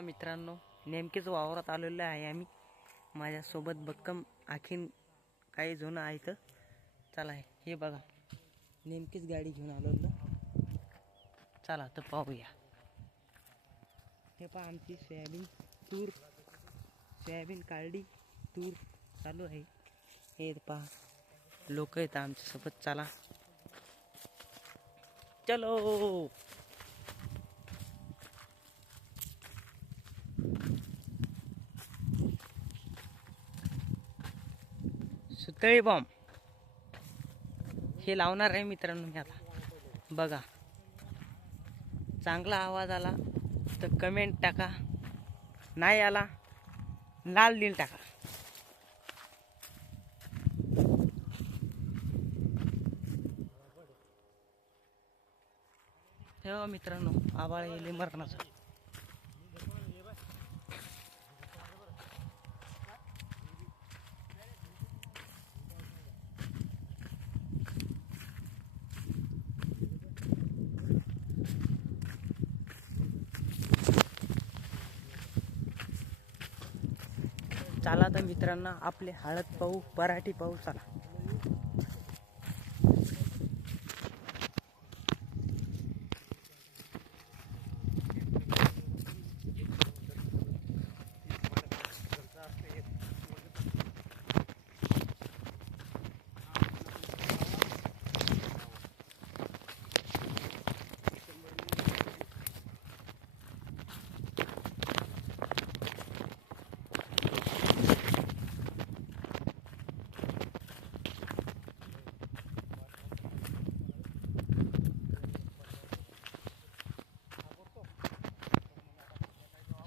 मित्रांनो, नेमकेच वावरात आलेलो आहे आम्ही. माझ्यासोबत बक्कम आणखीन काही जण आहेत. चला हे बघा, नेमकीच गाडी घेऊन आलेलो. चला तर पाहूया. हे पहा, आमची सोयाबीन काढली, तूर चालू आहे. हे पहा, लोक आहेत आमच्यासोबत. चला चलो. सुतळी बॉम्ब हे लावणार आहे मित्रांनो मी आता. बघा, चांगला आवाज आला तर कमेंट टाका, नाही आला लाल दिल टाका. तेव्हा मित्रांनो, आवाळ येले मरणाचा. चला तर मित्रांनो, आपले हळद पाहू, पराठी पाहू. चला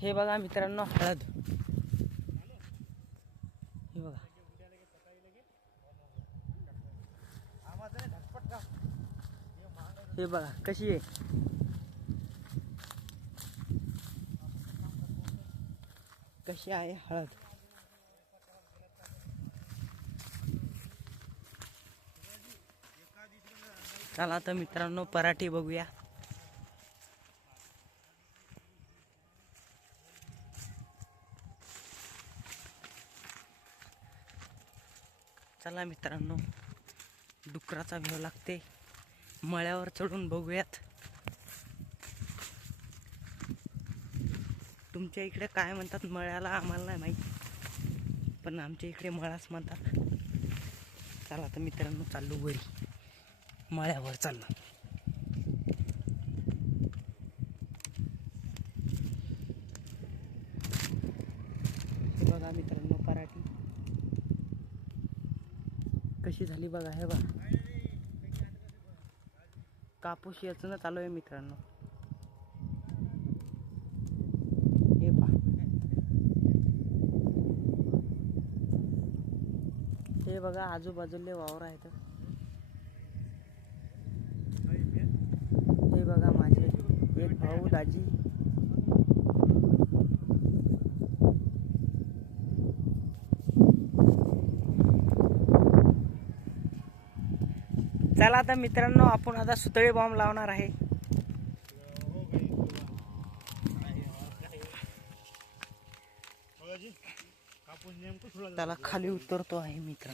हे बघा मित्रांनो, हळद. हे बघा, हे बघा कशी आहे. कशी आहे हळद. चला तर मित्रांनो, पराठी बघूया. चला मित्रांनो, डुकराचा भ्याव लागते. मळ्यावर चढून बघूयात. तुमच्या इकडे काय म्हणतात मळ्याला आम्हाला नाही माहीत, पण आमच्या इकडे मळाच म्हणतात. चला तर मित्रांनो, चाललो वरी, मळ्यावर चाललो. हे बघा मित्रांनो, पराठी कशी झाली बघा. हे बघा, कापूस याचं चालू आहे मित्रांनो. हे पहा, हे बघा आजूबाजूले वावर आहेत. हे बघा माझे एक भाऊ दाजी. चला आता मित्रांनो, आपण आता सुतळी बॉम्ब लावणार आहे. त्याला खाली उतरतो आहे मित्र.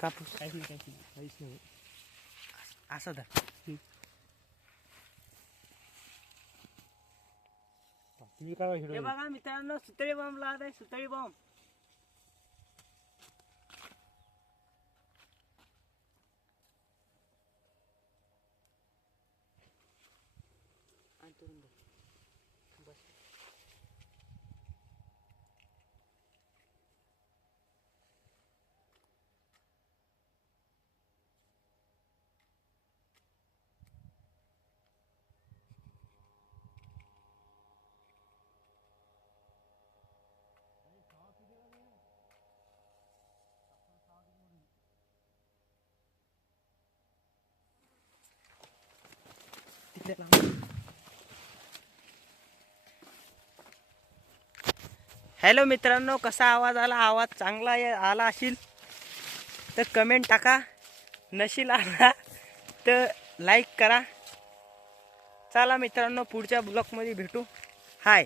कापूस असं धर. हे बघा मित्रांनो, सुतळी बॉम्ब लावत आहे. सुतळी बॉम्ब. बस. हॅलो मित्रांनो, कसा आवाज आला. आवाज चांगला आला असेल तर कमेंट टाका, नशील आला तर लाईक करा. चला मित्रांनो, पुढच्या ब्लॉगमध्ये भेटू. हाय.